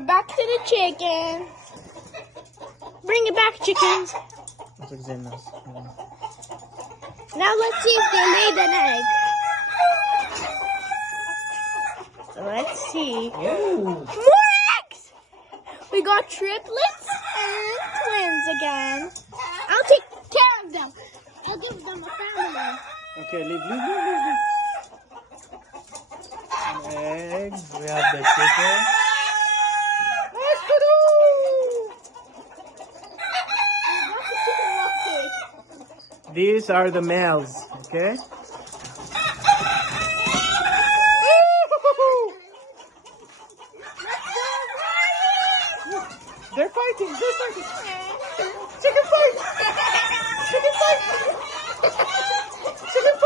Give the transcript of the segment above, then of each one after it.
Now back to the chicken. Bring it back, chickens. Now let's see if they laid an egg. So let's see. Oh. More eggs! We got triplets and twins again. I'll take care of them. I'll give them a family. Okay, leave. Eggs. We have the chicken. These are the males, okay? They're fighting. Chicken fight! Chicken fight! Chicken fight! Chicken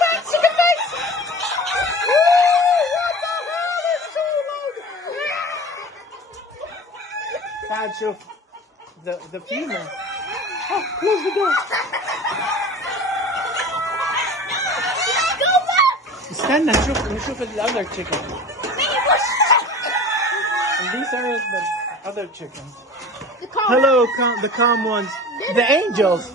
fight! Chicken fight! What the hell is so loud? Catch of the female. Oh, close the door. Go back! استنى نشوف the other chicken. And these are the other chickens. The car. Hello, the calm ones. The angels.